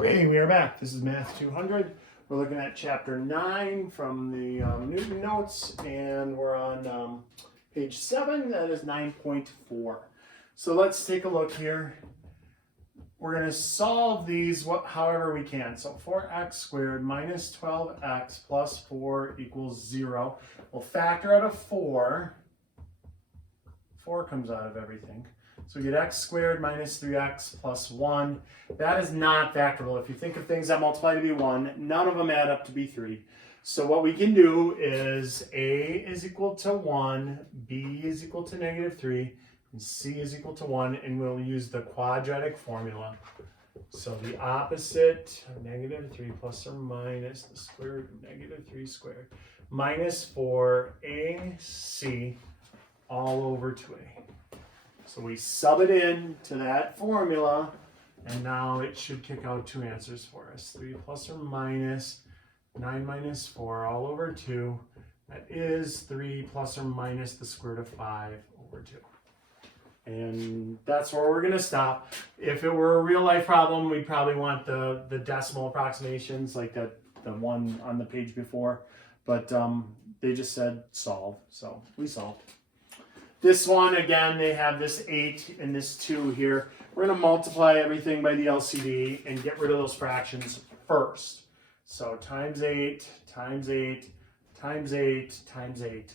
Okay, we are back. This is Math 200. We're looking at Chapter 9 from the Newton Notes, and we're on page 7. That is 9.4. So let's take a look here. We're going to solve these however we can. So 4x squared minus 12x plus 4 equals 0. We'll factor out a 4. 4 comes out of everything. So we get x squared minus 3x plus 1. That is not factorable. If you think of things that multiply to be 1, none of them add up to be 3. So what we can do is a is equal to 1, b is equal to negative 3, and c is equal to 1, and we'll use the quadratic formula. So the opposite of negative 3 plus or minus the square root of negative 3 squared minus 4ac all over 2a. So we sub it in to that formula, and now it should kick out two answers for us. 3 plus or minus 9 minus 4 all over 2. That is 3 plus or minus the square root of 5 over 2. And that's where we're going to stop. If it were a real life problem, we'd probably want the decimal approximations like the one on the page before. But they just said solve, so we solved. This one, again, they have this 8 and this 2 here. We're going to multiply everything by the LCD and get rid of those fractions first. So times 8, times 8, times 8, times 8.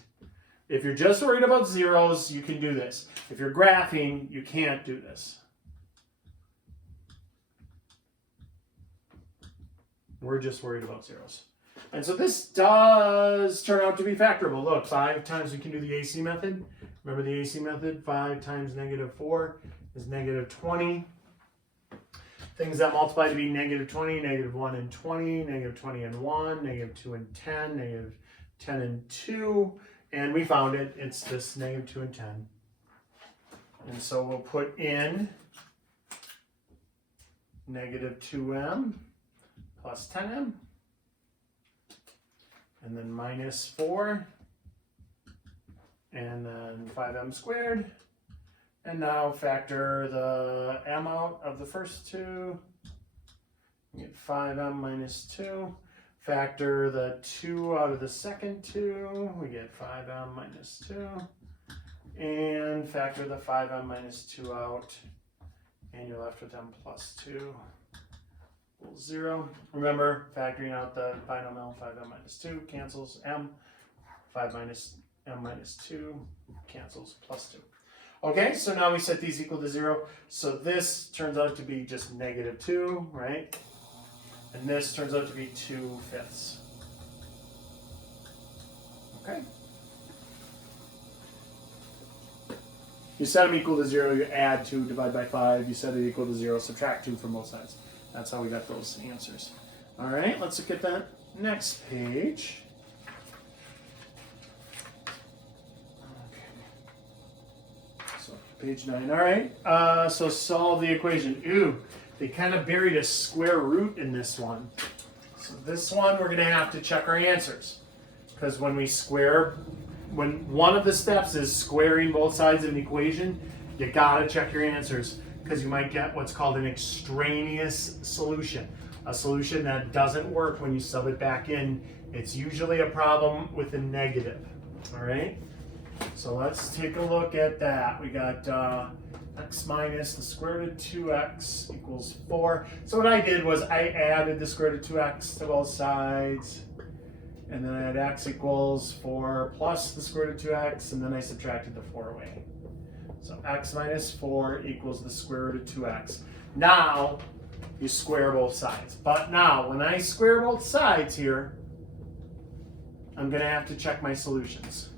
If you're just worried about zeros, you can do this. If you're graphing, you can't do this. We're just worried about zeros. And so this does turn out to be factorable. Look, 5 times we can do the AC method. Remember the AC method? 5 times negative 4 is negative 20. Things that multiply to be negative 20, negative 1 and 20, negative 20 and 1, negative 2 and 10, negative 10 and 2. And we found it. It's this negative 2 and 10. And so we'll put in negative 2m plus 10m. And then minus 4. And then 5m squared. And now factor the m out of the first two. We get 5m minus 2. Factor the 2 out of the second 2. We get 5m minus 2. And factor the 5m minus 2 out. And you're left with m plus 2 equals 0. Remember, factoring out the binomial 5m minus 2 cancels m. 5 minus m minus 2 cancels plus 2. Okay, so now we set these equal to 0. So this turns out to be just negative 2, right? And this turns out to be 2/5. Okay? You set them equal to 0, you add 2, divide by 5. You set it equal to 0, subtract 2 from both sides. That's how we got those answers. All right, let's look at that next page. Page 9. All right, so solve the equation. Ooh, they kind of buried a square root in this one. So this one, we're going to have to check our answers. Because when we square, when one of the steps is squaring both sides of an equation, you got to check your answers. Because you might get what's called an extraneous solution. A solution that doesn't work when you sub it back in. It's usually a problem with a negative. All right? So let's take a look at that. We got x minus the square root of 2x equals 4. So what I did was I added the square root of 2x to both sides. And then I had x equals 4 plus the square root of 2x, and then I subtracted the 4 away. So x minus 4 equals the square root of 2x. Now you square both sides. But now when I square both sides here, I'm going to have to check my solutions.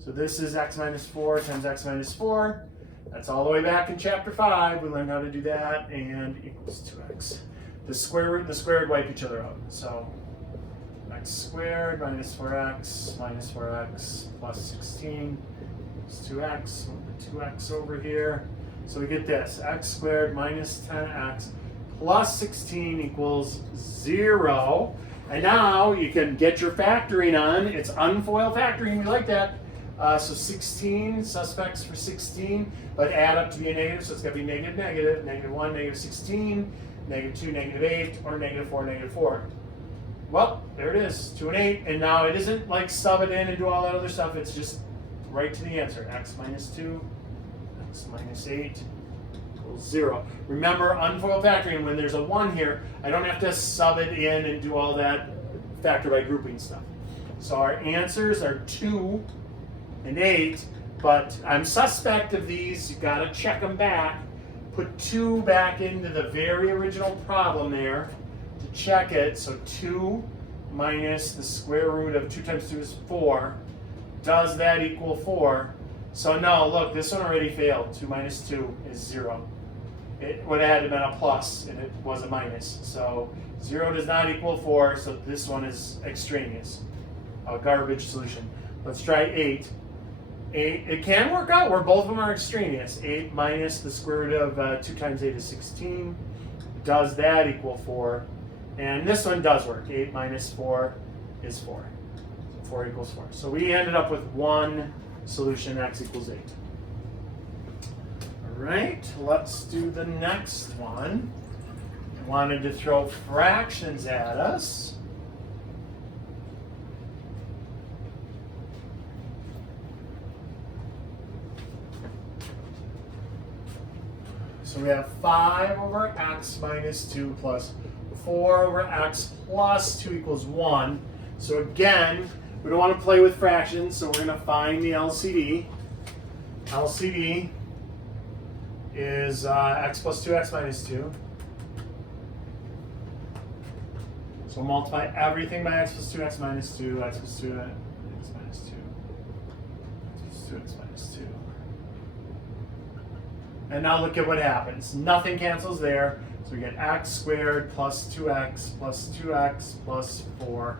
So this is x minus 4 times x minus 4. That's all the way back in chapter 5. We learned how to do that, and equals 2x. The square root and the square would wipe each other out. So x squared minus 4x plus 16 is 2x. We'll put 2x over here. So we get this, x squared minus 10x plus 16 equals 0. And now you can get your factoring on. It's unfoil factoring. We like that. So 16, suspects for 16, but add up to be a negative, so it's going to be negative, negative, negative 1, negative 16, negative 2, negative 8, or negative 4, negative 4. Well, there it is, 2 and 8, and now it isn't like sub it in and do all that other stuff, it's just right to the answer. X minus 2, x minus 8 equals 0. Remember, unfoiled factoring, when there's a 1 here, I don't have to sub it in and do all that factor by grouping stuff. So our answers are 2 and 8, but I'm suspect of these. You've got to check them back. Put 2 back into the very original problem there to check it. So 2 minus the square root of 2 times 2 is 4. Does that equal 4? So no, look, this one already failed. 2 minus 2 is 0. It would have had to been a plus, and it was a minus. So 0 does not equal 4, so this one is extraneous. A garbage solution. Let's try 8. 8, it can work out where both of them are extraneous. 8 minus the square root of 2 times 8 is 16. Does that equal 4? And this one does work. 8 minus 4 is 4. So 4 equals 4. So we ended up with one solution, x equals 8. All right, let's do the next one. I wanted to throw fractions at us. So we have 5 over x minus 2 plus 4 over x plus 2 equals 1. So again, we don't want to play with fractions, so we're going to find the LCD. LCD is x plus 2, x minus 2. So multiply everything by x plus 2, x minus 2, x plus 2, x minus 2, x plus 2, x minus 2. And now look at what happens. Nothing cancels there. So we get x squared plus 2x plus 2x plus 4.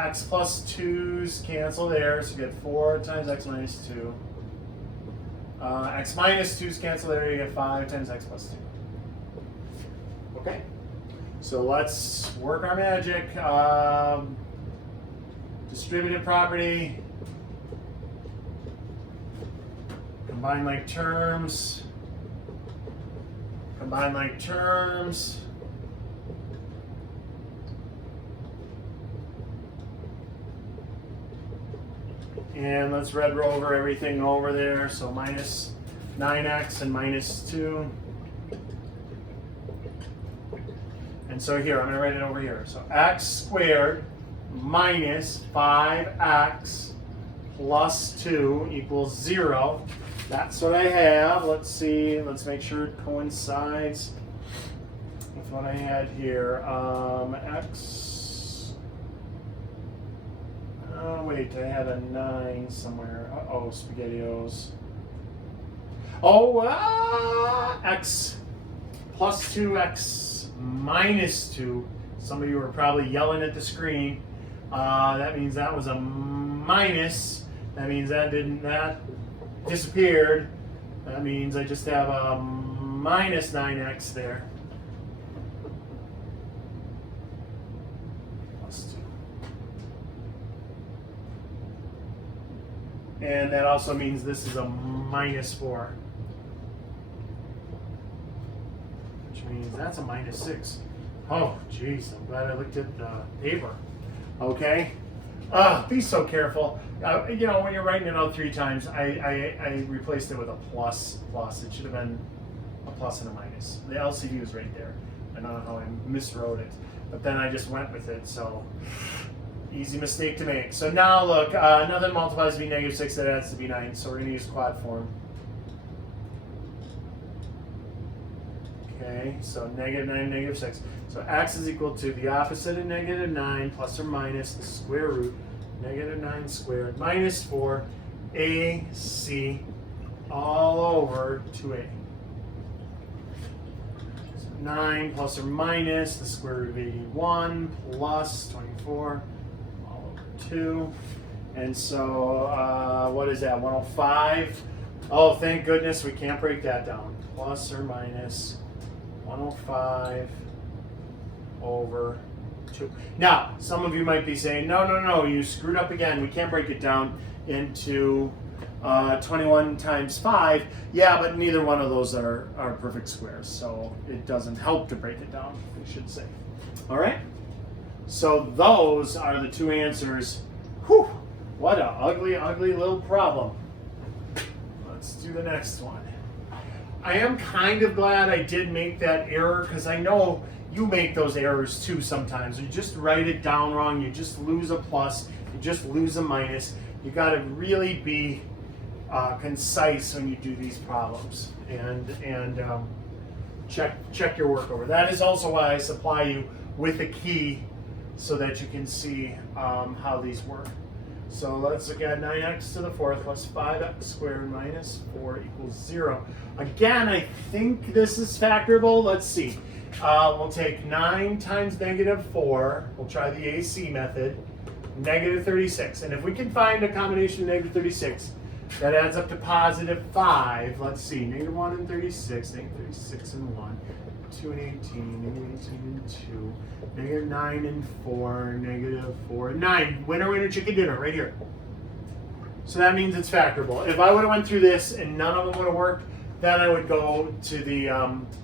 X plus 2's cancel there, so you get 4 times x minus 2. X minus 2's cancel there, you get 5 times x plus 2. Okay, so let's work our magic. Distributive property. Combine like terms. Combine like terms. And let's red roll over everything over there. So minus 9x and minus 2. And so here, I'm going to write it over here. So x squared minus 5x plus 2 equals 0. That's what I have. Let's see. Let's make sure it coincides with what I had here. X. Oh, wait. I had a 9 somewhere. Uh-oh, SpaghettiOs. Oh, x plus 2x minus 2. Some of you were probably yelling at the screen. That means that was a minus. That means that disappeared. That means I just have a minus 9x there. Plus 2. And that also means this is a minus 4. Which means that's a minus 6. Oh, jeez, I'm glad I looked at the paper. Okay. Be so careful. You know, when you're writing it out 3 times, I replaced it with a plus. It should have been a plus and a minus. The LCD was right there. I don't know how I miswrote it. But then I just went with it, so easy mistake to make. So now look, nothing multiplies to be negative 6, that adds to be 9. So we're going to use quad form. Okay, so negative 9, negative 6. So x is equal to the opposite of negative 9 plus or minus the square root, negative 9 squared minus 4 AC all over 2a. So 9 plus or minus the square root of 81 plus 24 all over 2. And so what is that, 105? Oh, thank goodness we can't break that down. Plus or minus 105 over 2. Now, some of you might be saying, no, you screwed up again. We can't break it down. into 21 times 5. Yeah, but neither one of those are perfect squares, so it doesn't help to break it down, we should say. All right? So those are the two answers. Whew, what a ugly, ugly little problem. Let's do the next one. I am kind of glad I did make that error, because I know you make those errors too sometimes. You just write it down wrong, you just lose a plus, you just lose a minus. You got to really be concise when you do these problems, and check your work over. That is also why I supply you with a key so that you can see how these work. So let's look at 9x to the fourth plus 5x squared minus 4 equals 0. Again, I think this is factorable. Let's see. We'll take 9 times negative 4. We'll try the AC method. Negative 36. And if we can find a combination of negative 36 that adds up to positive 5, let's see. Negative 1 and 36, negative 36 and 1, 2 and 18, negative 18 and 2, negative 9 and 4, negative 4 and 9. Winner, winner, chicken dinner, right here. So that means it's factorable. If I would have went through this and none of them would have worked, then I would go to the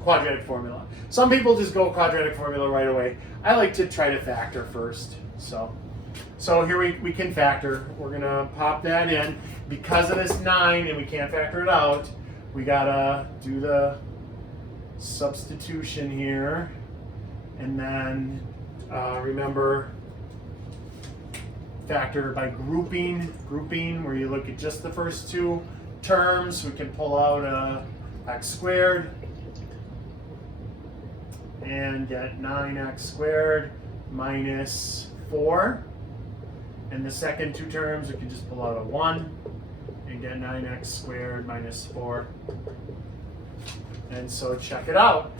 quadratic formula. Some people just go quadratic formula right away. I like to try to factor first. So here we can factor. We're going to pop that in. Because of this 9 and we can't factor it out, we got to do the substitution here. And then remember, factor by grouping where you look at just the first two terms. We can pull out x squared and get 9x squared minus 4. And the second two terms, we can just pull out a 1 and get 9x squared minus 4. And so check it out.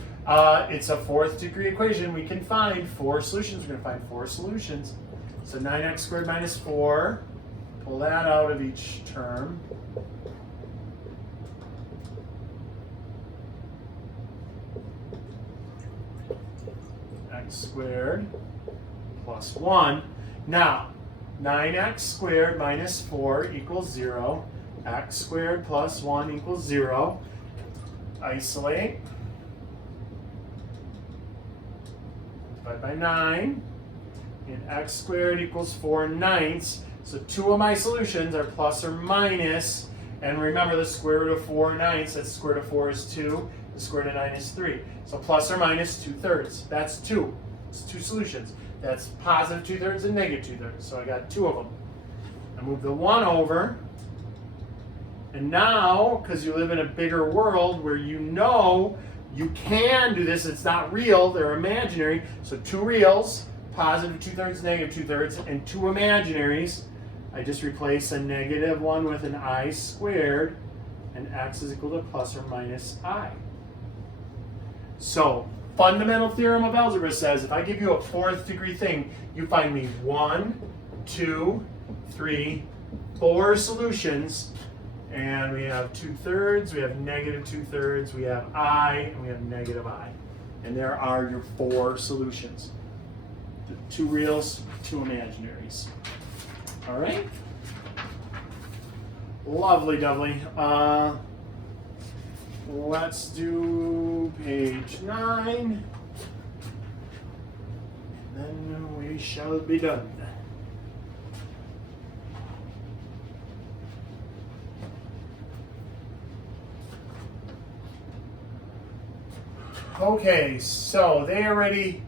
It's a fourth degree equation. We can find 4 solutions. We're going to find 4 solutions. So 9x squared minus 4. Pull that out of each term. X squared plus 1. Now, 9x squared minus 4 equals 0. X squared plus 1 equals 0. Isolate. Divide by 9. And x squared equals 4/9. So 2 of my solutions are plus or minus. And remember, the square root of 4/9, that's the square root of 4 is 2. The square root of 9 is 3. So plus or minus 2/3. That's 2. It's 2 solutions. That's positive 2/3 and negative 2/3. So I got 2 of them. I move the 1 over. And now, because you live in a bigger world where you know you can do this, it's not real, they're imaginary. So 2 reals, positive 2/3, negative 2/3, and 2 imaginaries. I just replace a negative 1 with an I squared, and x is equal to plus or minus I. So, fundamental theorem of algebra says if I give you a 4th degree thing, you find me 1, 2, 3, 4 solutions, and we have 2/3, we have negative 2/3, we have I, and we have negative I. And there are your 4 solutions. 2 reals, 2 imaginaries. All right? Lovely, lovely. Let's do page 9. And then we shall be done. Okay, so they already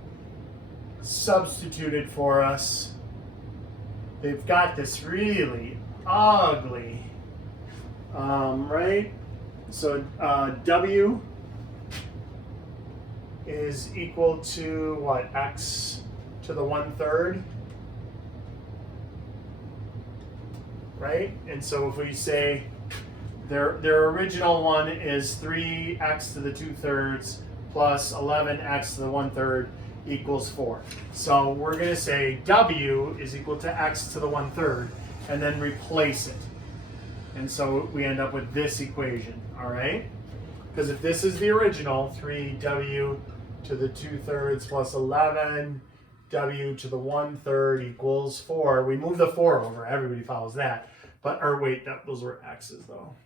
substituted for us. They've got this really ugly, right? So W is equal to what? X to the 1/3, right? And so if we say their original one is 3x to the 2/3 plus 11x to the 1/3 equals 4. So we're going to say W is equal to x to the 1/3 and then replace it. And so we end up with this equation, all right? Because if this is the original, 3w to the 2/3 plus 11w to the 1/3 equals 4. We move the 4 over. Everybody follows that. But, or wait, those were x's though.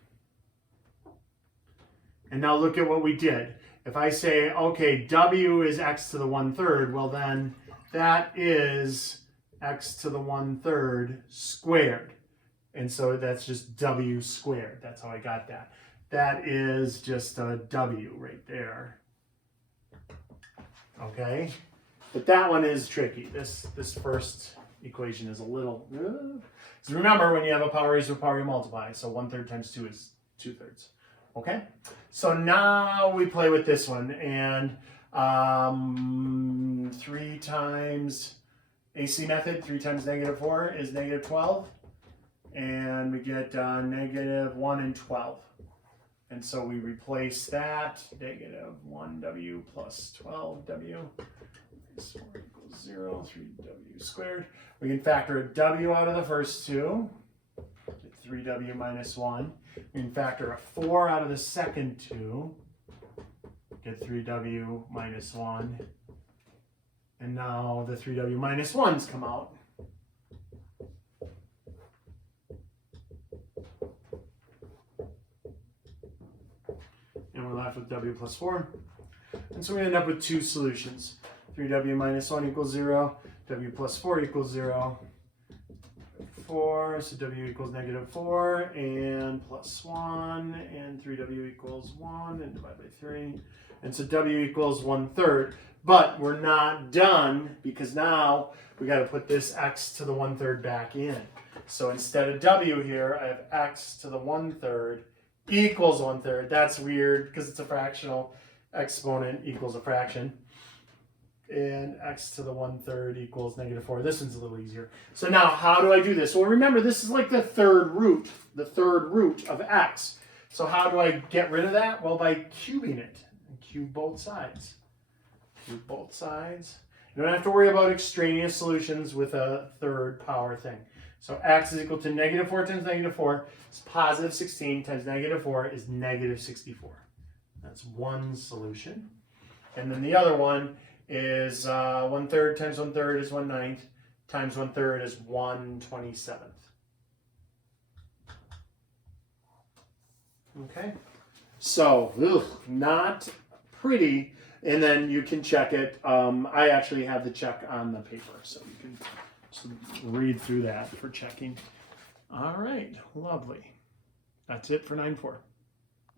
And now look at what we did. If I say, okay, w is x to the 1/3, well then that is x to the 1/3 squared. And so that's just w squared. That's how I got that. That is just a w right there. Okay? But that one is tricky. This first equation is a little... So remember, when you have a power raised to a power, you multiply. So 1/3 times 2 is 2/3. Okay? So now we play with this one. And 3 times AC method, 3 times -4 is -12. And we get -1 and 12. And so we replace that, -1w plus 12w is 4 equals 0, 3w squared. We can factor a w out of the first two, get 3w minus 1. We can factor a 4 out of the second two, get 3w minus 1. And now the 3w minus 1's come out. And we're left with w plus 4. And so we end up with two solutions. 3w minus 1 equals 0. W plus 4 equals 0. 4, so w equals -4, and plus 1, and 3w equals 1, and divide by 3. And so w equals 1/3. But we're not done, because now we got to put this x to the 1/3 back in. So instead of w here, I have x to the 1/3 equals 1/3. That's weird because it's a fractional exponent equals a fraction. And x to the 1/3 equals -4. This one's a little easier. So now how do I do this? Well, remember, this is like the third root of x. So how do I get rid of that? Well, by cubing it. And cube both sides. Cube both sides. You don't have to worry about extraneous solutions with a third power thing. So x is equal to -4 times -4 is positive 16 times -4 is -64. That's one solution. And then the other one is 1/3 times 1/3 is 1/9 times 1/3 is 1/27. Okay, so not pretty. And then you can check it. I actually have the check on the paper, so you can just read through that for checking. All right, lovely. That's it for 9-4.